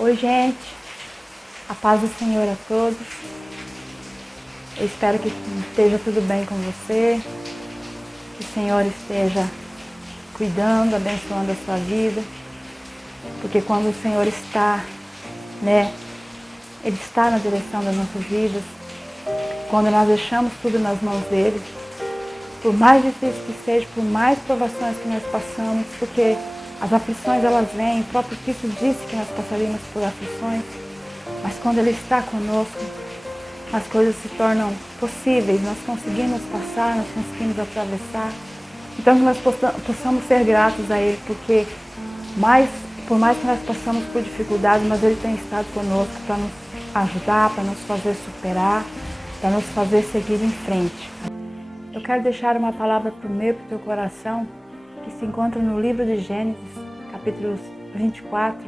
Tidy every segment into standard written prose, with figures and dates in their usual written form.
Oi, gente, a paz do Senhor a todos. Eu espero que esteja tudo bem com você, que o Senhor esteja cuidando, abençoando a sua vida, porque quando o Senhor está, Ele está na direção das nossas vidas. Quando nós deixamos tudo nas mãos dele, por mais difícil que seja, por mais provações que nós passamos, porque as aflições elas vêm, o próprio Cristo disse que nós passaríamos por aflições, mas quando Ele está conosco, as coisas se tornam possíveis, nós conseguimos passar, nós conseguimos atravessar. Então que nós possamos ser gratos a Ele, porque por mais que nós passamos por dificuldades, mas Ele tem estado conosco para nos ajudar, para nos fazer superar, para nos fazer seguir em frente. Eu quero deixar uma palavra para o meu e para o teu coração, que se encontra no livro de Gênesis, capítulo 24,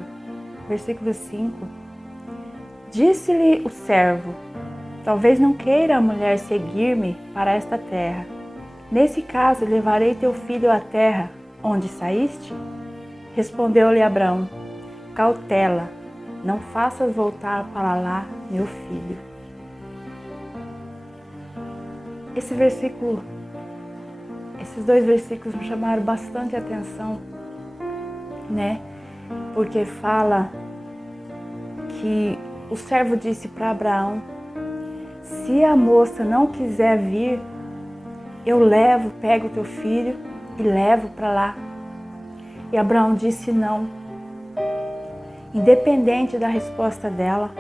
versículo 5. Disse-lhe o servo: talvez não queira a mulher seguir-me para esta terra. Nesse caso, levarei teu filho à terra onde saíste? Respondeu-lhe Abraão: cautela, não faças voltar para lá meu filho. Esses dois versículos me chamaram bastante atenção, Porque fala que o servo disse para Abraão: se a moça não quiser vir, eu pego o teu filho e levo para lá. E Abraão disse não. Independente da resposta dela,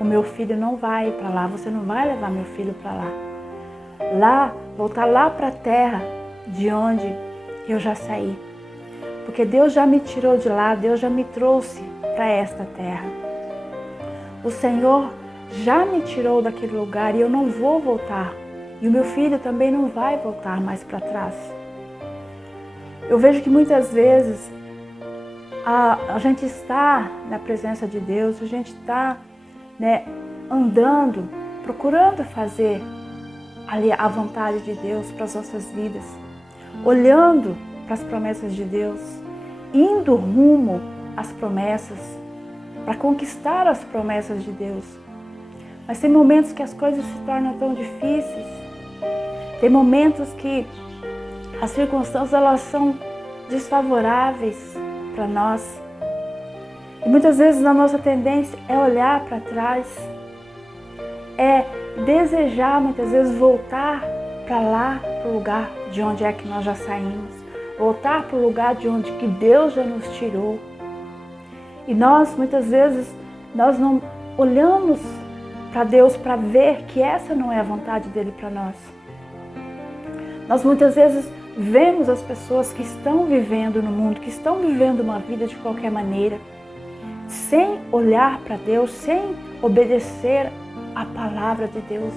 o meu filho não vai para lá, você não vai levar meu filho para lá. Voltar lá para a terra de onde eu já saí. Porque Deus já me tirou de lá, Deus já me trouxe para esta terra. O Senhor já me tirou daquele lugar e eu não vou voltar. E o meu filho também não vai voltar mais para trás. Eu vejo que muitas vezes a gente está na presença de Deus, a gente está andando, procurando fazer ali a vontade de Deus para as nossas vidas, olhando para as promessas de Deus, indo rumo às promessas, para conquistar as promessas de Deus. Mas tem momentos que as coisas se tornam tão difíceis, tem momentos que as circunstâncias elas são desfavoráveis para nós. E muitas vezes a nossa tendência é olhar para trás, é desejar muitas vezes voltar para lá, para o lugar de onde é que nós já saímos, voltar para o lugar de onde que Deus já nos tirou. E nós muitas vezes nós não olhamos para Deus para ver que essa não é a vontade dele para nós. Nós muitas vezes vemos as pessoas que estão vivendo no mundo, que estão vivendo uma vida de qualquer maneira, sem olhar para Deus, sem obedecer a palavra de Deus.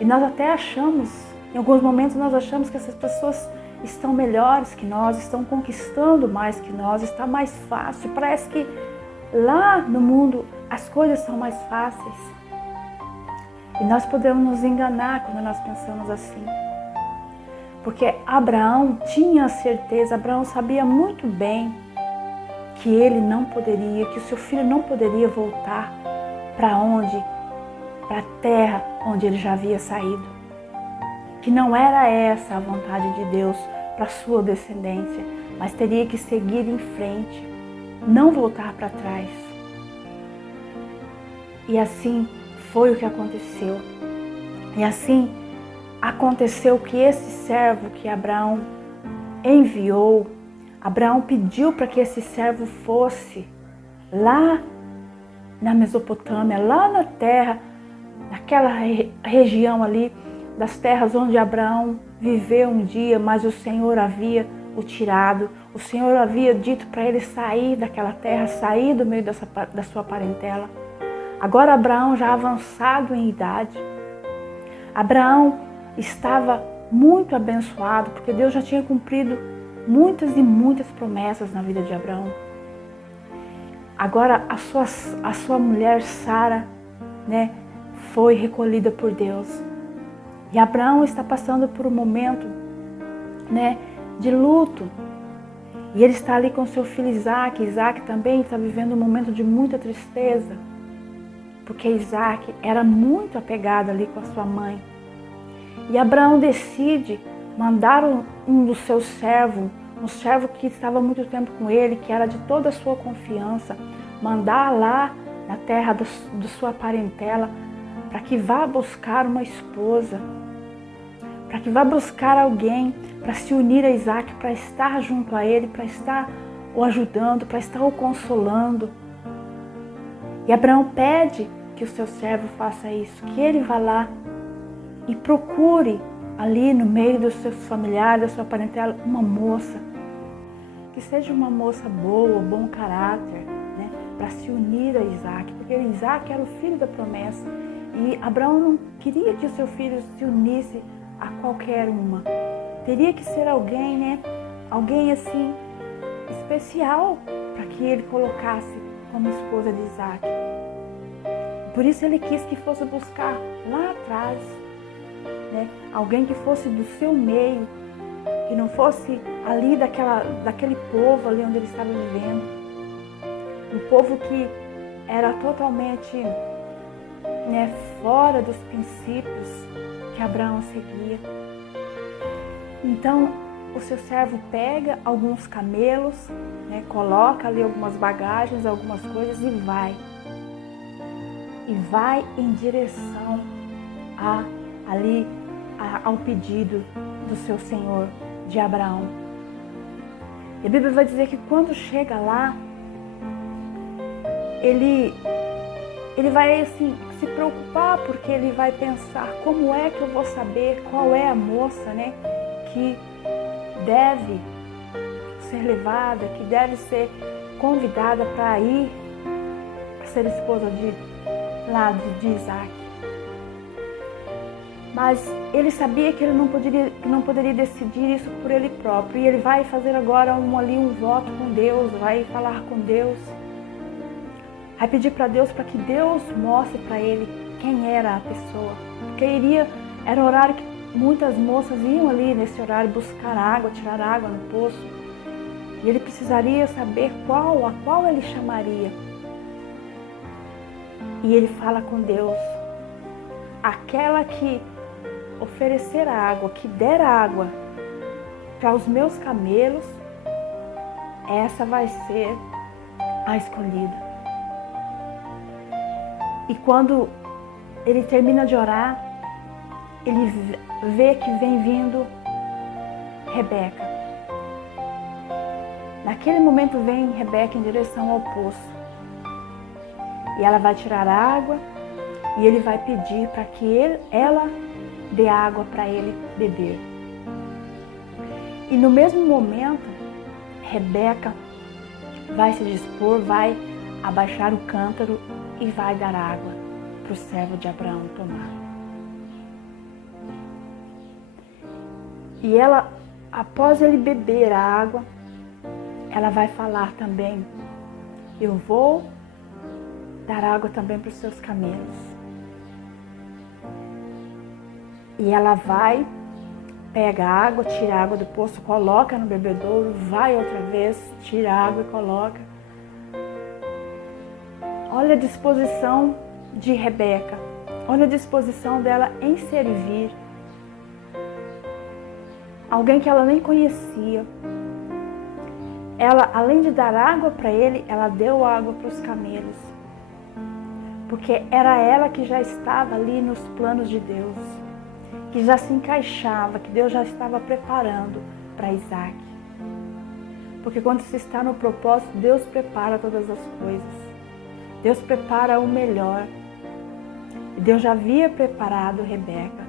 E nós até achamos, em alguns momentos nós achamos que essas pessoas estão melhores que nós, estão conquistando mais que nós, está mais fácil. Parece que lá no mundo as coisas são mais fáceis. E nós podemos nos enganar quando nós pensamos assim. Porque Abraão tinha certeza, Abraão sabia muito bem que ele não poderia, que o seu filho não poderia voltar para onde? Para a terra onde ele já havia saído. Que não era essa a vontade de Deus para a sua descendência, mas teria que seguir em frente, não voltar para trás. E assim foi o que aconteceu. E assim aconteceu que esse servo que Abraão enviou, Abraão pediu para que esse servo fosse lá na Mesopotâmia, lá na terra, naquela região ali, das terras onde Abraão viveu um dia, mas o Senhor havia o tirado. O Senhor havia dito para ele sair daquela terra, sair do meio da sua parentela. Agora Abraão já avançado em idade, Abraão estava muito abençoado, porque Deus já tinha cumprido muitas e muitas promessas na vida de Abraão. Agora a sua mulher Sara, foi recolhida por Deus. E Abraão está passando por um momento, de luto. E ele está ali com seu filho Isaac. Isaac também está vivendo um momento de muita tristeza, porque Isaac era muito apegado ali com a sua mãe. E Abraão decide mandar um dos seus servos, um servo que estava há muito tempo com ele, que era de toda a sua confiança, mandar lá na terra da sua parentela, para que vá buscar uma esposa, para que vá buscar alguém para se unir a Isaac, para estar junto a ele, para estar o ajudando, para estar o consolando. E Abraão pede que o seu servo faça isso, que ele vá lá e procure ali no meio dos seus familiares, da sua parentela, uma moça, que seja uma moça boa, bom caráter, né, para se unir a Isaac, porque Isaac era o filho da promessa e Abraão não queria que o seu filho se unisse a qualquer uma. Teria que ser alguém, né, alguém assim especial para que ele colocasse como esposa de Isaac. Por isso ele quis que fosse buscar lá atrás, né, alguém que fosse do seu meio, que não fosse ali daquele povo ali onde ele estava vivendo. Um povo que era totalmente, né, fora dos princípios que Abraão seguia. Então o seu servo pega alguns camelos, né, coloca ali algumas bagagens, algumas coisas e vai em direção ao pedido do seu senhor, de Abraão. E a Bíblia vai dizer que quando chega lá, ele vai assim, se preocupar, porque ele vai pensar: como é que eu vou saber qual é a moça, né, que deve ser levada, que deve ser convidada para ir a ser esposa de Isaac. Mas ele sabia que ele não poderia decidir isso por ele próprio. E ele vai fazer agora um voto com Deus, vai falar com Deus, vai pedir para Deus, para que Deus mostre para ele quem era a pessoa. Porque era o horário que muitas moças iam ali nesse horário buscar água, tirar água no poço. E ele precisaria saber a qual ele chamaria. E ele fala com Deus: aquela que oferecer água, que der água para os meus camelos, essa vai ser a escolhida. E quando ele termina de orar, ele vê que vem vindo Rebeca. Naquele momento vem Rebeca em direção ao poço. E ela vai tirar água e ele vai pedir para que ela dê água para ele beber. E no mesmo momento, Rebeca vai se dispor, vai abaixar o cântaro e vai dar água para o servo de Abraão tomar. E ela, após ele beber a água, ela vai falar também: eu vou dar água também para os seus camelos. E ela vai, pega a água, tira a água do poço, coloca no bebedouro, vai outra vez, tira a água e coloca. Olha a disposição de Rebeca, olha a disposição dela em servir. Alguém que ela nem conhecia. Ela, além de dar água para ele, ela deu água para os camelos. Porque era ela que já estava ali nos planos de Deus, que já se encaixava, que Deus já estava preparando para Isaac. Porque quando se está no propósito, Deus prepara todas as coisas. Deus prepara o melhor. E Deus já havia preparado Rebeca.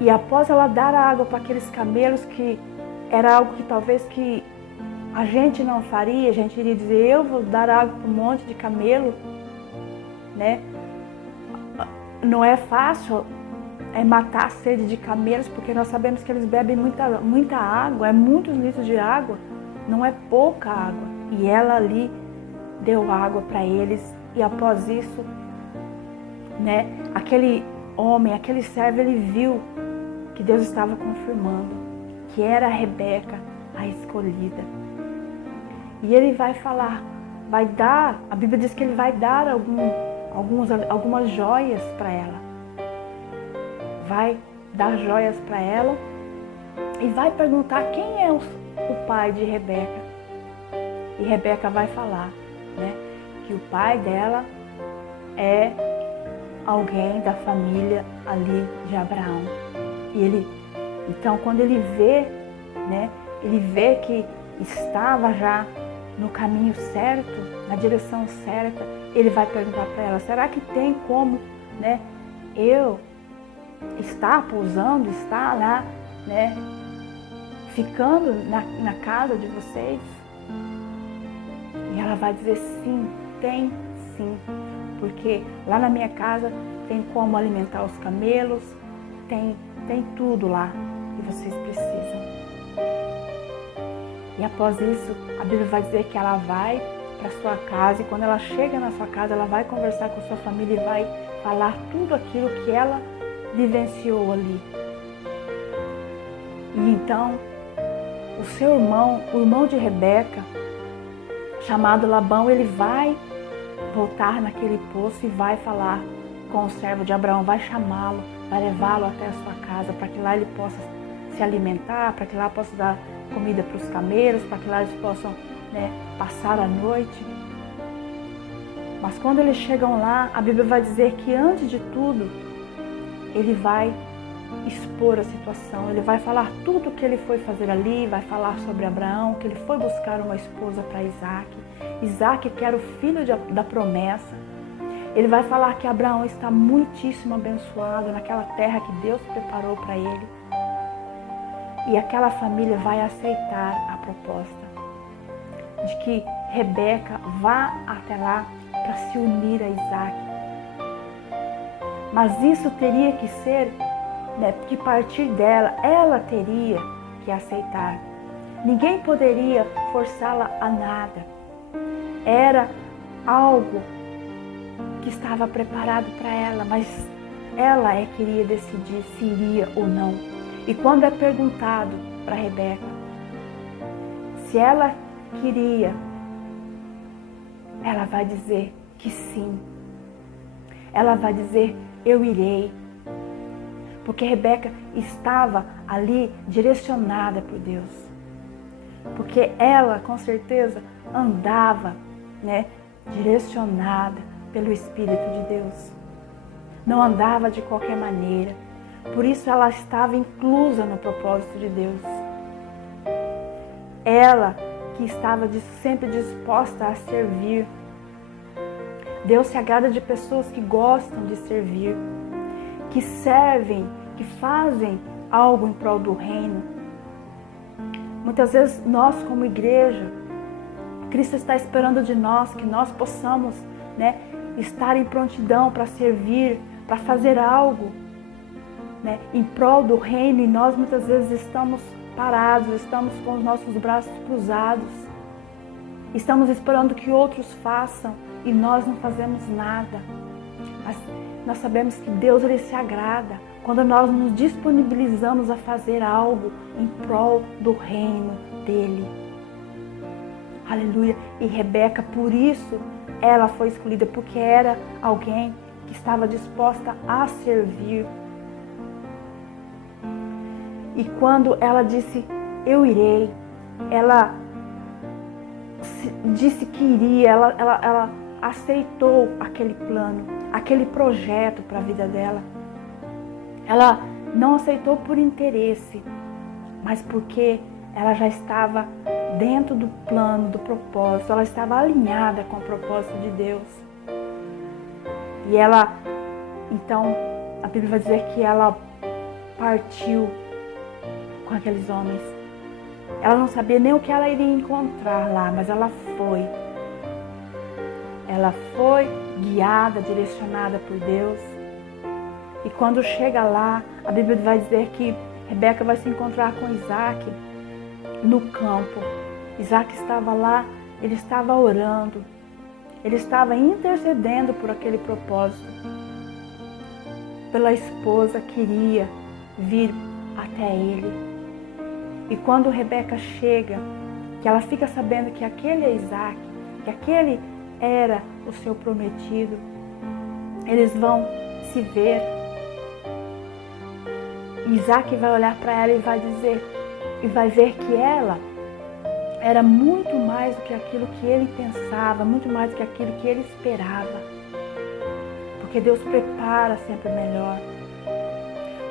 E após ela dar a água para aqueles camelos, que era algo que talvez que a gente não faria, a gente iria dizer: eu vou dar água para um monte de camelo, né? Não é fácil matar a sede de camelos, porque nós sabemos que eles bebem muita água, é muitos litros de água, não é pouca água. E ela ali deu água para eles, e após isso, né, aquele homem, aquele servo, ele viu que Deus estava confirmando que era a Rebeca a escolhida. E ele vai falar, vai dar, a Bíblia diz que ele vai dar algumas joias para ela. Vai dar joias para ela e vai perguntar quem é o pai de Rebeca. E Rebeca vai falar, né, que o pai dela é alguém da família ali de Abraão. E então quando ele vê, né, ele vê que estava já no caminho certo, na direção certa, ele vai perguntar para ela, será que tem como, né, eu estar pousando, estar lá, né, ficando na casa de vocês? E ela vai dizer sim, tem sim, porque lá na minha casa tem como alimentar os camelos, tem tudo lá que vocês precisam. E após isso, a Bíblia vai dizer que ela vai para sua casa e quando ela chega na sua casa, ela vai conversar com sua família e vai falar tudo aquilo que ela vivenciou ali. E então, o seu irmão, o irmão de Rebeca, chamado Labão, ele vai voltar naquele poço e vai falar com o servo de Abraão, vai chamá-lo, vai levá-lo até a sua casa, para que lá ele possa se alimentar, para que lá possa dar comida para os camelos, para que lá eles possam, né, passar a noite. Mas quando eles chegam lá, a Bíblia vai dizer que antes de tudo, ele vai expor a situação, ele vai falar tudo o que ele foi fazer ali, vai falar sobre Abraão, que ele foi buscar uma esposa para Isaac, que era o filho da promessa. Ele vai falar que Abraão está muitíssimo abençoado naquela terra que Deus preparou para ele. E aquela família vai aceitar a proposta de que Rebeca vá até lá para se unir a Isaac. Mas isso teria que ser, né, que partir dela, ela teria que aceitar. Ninguém poderia forçá-la a nada. Era algo que estava preparado para ela, mas ela queria decidir se iria ou não. E quando é perguntado para Rebeca se ela queria, ela vai dizer que sim. Ela vai dizer, eu irei. Porque Rebeca estava ali direcionada por Deus. Porque ela, com certeza, andava, né, direcionada pelo Espírito de Deus. Não andava de qualquer maneira. Por isso ela estava inclusa no propósito de Deus. Ela que estava sempre disposta a servir. Deus se agrada de pessoas que gostam de servir, que servem, que fazem algo em prol do reino. Muitas vezes nós, como igreja, Cristo está esperando de nós que nós possamos, né, estar em prontidão para servir, para fazer algo, né, em prol do reino, e nós muitas vezes estamos parados, estamos com os nossos braços cruzados, estamos esperando que outros façam e nós não fazemos nada. Mas nós sabemos que Deus, ele se agrada quando nós nos disponibilizamos a fazer algo em prol do reino dele. Aleluia. E Rebeca, por isso, ela foi escolhida, porque era alguém que estava disposta a servir. E quando ela disse, eu irei, ela disse que iria, ela aceitou aquele plano, aquele projeto para a vida dela. Ela não aceitou por interesse, mas porque ela já estava dentro do plano, do propósito, ela estava alinhada com o propósito de Deus. E ela, então, a Bíblia vai dizer que ela partiu com aqueles homens. Ela não sabia nem o que ela iria encontrar lá, mas ela foi. Ela foi guiada, direcionada por Deus. E quando chega lá, a Bíblia vai dizer que Rebeca vai se encontrar com Isaac no campo. Isaac estava lá, ele estava orando, ele estava intercedendo por aquele propósito. Pela esposa que iria vir até ele. E quando Rebeca chega, que ela fica sabendo que aquele é Isaac, que aquele era o seu prometido, eles vão se ver. Isaac vai olhar para ela e vai dizer, e vai ver que ela era muito mais do que aquilo que ele pensava, muito mais do que aquilo que ele esperava. Porque Deus prepara sempre o melhor.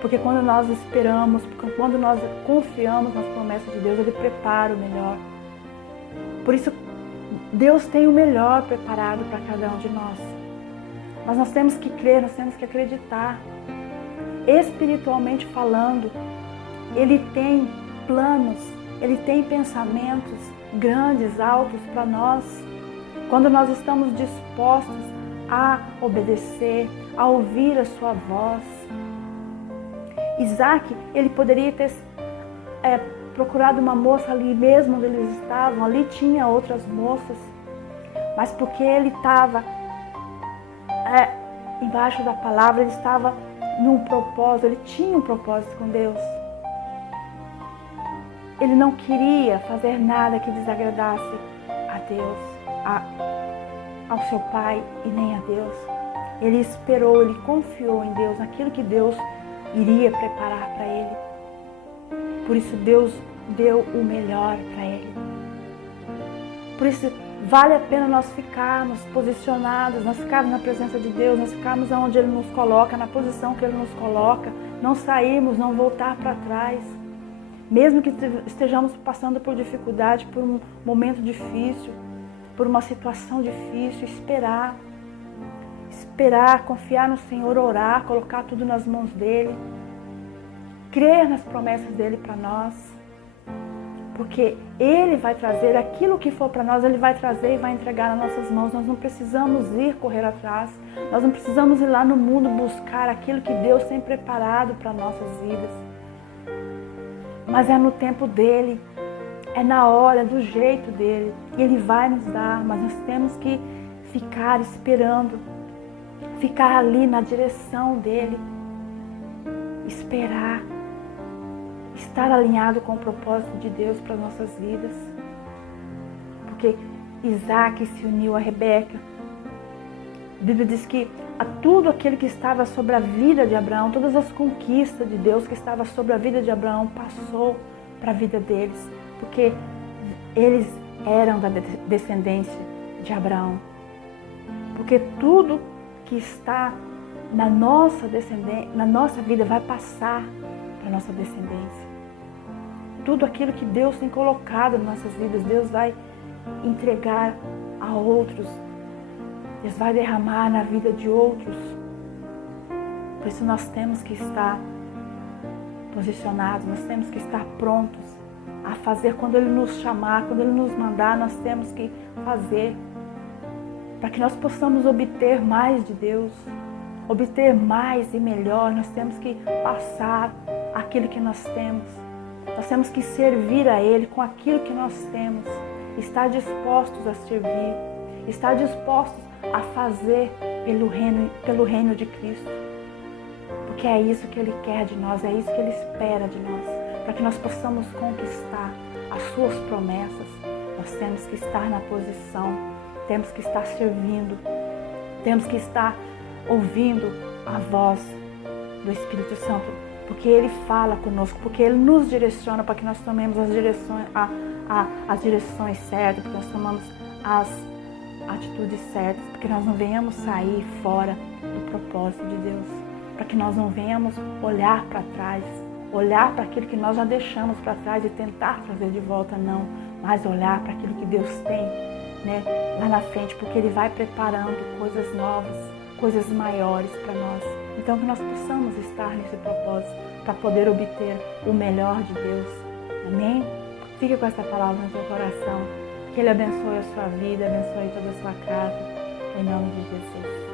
Porque quando nós esperamos, quando nós confiamos nas promessas de Deus, Ele prepara o melhor. Por isso, Deus tem o melhor preparado para cada um de nós. Mas nós temos que crer, nós temos que acreditar. Espiritualmente falando, Ele tem planos, Ele tem pensamentos grandes, altos para nós. Quando nós estamos dispostos a obedecer, a ouvir a sua voz. Isaac, ele poderia ter procurado uma moça ali mesmo onde eles estavam, ali tinha outras moças, mas porque ele estava embaixo da palavra, ele estava num propósito, ele tinha um propósito com Deus. Ele não queria fazer nada que desagradasse a Deus, ao seu pai e nem a Deus. Ele esperou, ele confiou em Deus, naquilo que Deus iria preparar para ele. Por isso Deus deu o melhor para ele. Por isso vale a pena nós ficarmos posicionados, nós ficarmos na presença de Deus, nós ficarmos onde Ele nos coloca, na posição que Ele nos coloca, não sairmos, não voltar para trás. Mesmo que estejamos passando por dificuldade, por um momento difícil, por uma situação difícil, esperar, confiar no Senhor, orar, colocar tudo nas mãos dEle, crer nas promessas dEle para nós, porque Ele vai trazer aquilo que for para nós, Ele vai trazer e vai entregar nas nossas mãos. Nós não precisamos ir correr atrás, nós não precisamos ir lá no mundo buscar aquilo que Deus tem preparado para nossas vidas, mas é no tempo dEle, é na hora, do jeito dEle, e Ele vai nos dar, mas nós temos que ficar esperando, ficar ali na direção dEle, esperar, estar alinhado com o propósito de Deus para as nossas vidas. Porque Isaac se uniu a Rebeca. A Bíblia diz que a tudo aquilo que estava sobre a vida de Abraão, todas as conquistas de Deus que estava sobre a vida de Abraão, passou para a vida deles, porque eles eram da descendência de Abraão. Porque tudo que está na nossa descendência, na nossa vida, vai passar para a nossa descendência. Tudo aquilo que Deus tem colocado nas nossas vidas, Deus vai entregar a outros. Deus vai derramar na vida de outros. Por isso nós temos que estar posicionados, nós temos que estar prontos a fazer quando Ele nos chamar, quando Ele nos mandar, nós temos que fazer. Para que nós possamos obter mais de Deus, obter mais e melhor, nós temos que passar aquilo que nós temos. Nós temos que servir a Ele com aquilo que nós temos. Estar dispostos a servir, estar dispostos a fazer pelo reino de Cristo. Porque é isso que Ele quer de nós, é isso que Ele espera de nós. Para que nós possamos conquistar as suas promessas, nós temos que estar na posição, temos que estar servindo, temos que estar ouvindo a voz do Espírito Santo, porque Ele fala conosco, porque Ele nos direciona para que nós tomemos as direções certas, para que nós tomamos as atitudes certas, para que nós não venhamos sair fora do propósito de Deus, para que nós não venhamos olhar para trás, olhar para aquilo que nós já deixamos para trás e tentar trazer de volta, não, mas olhar para aquilo que Deus tem, né, lá na frente, porque Ele vai preparando coisas novas, coisas maiores para nós. Então que nós possamos estar nesse propósito para poder obter o melhor de Deus. Amém? Fique com essa palavra no seu coração. Que Ele abençoe a sua vida, abençoe toda a sua casa. Em nome de Jesus.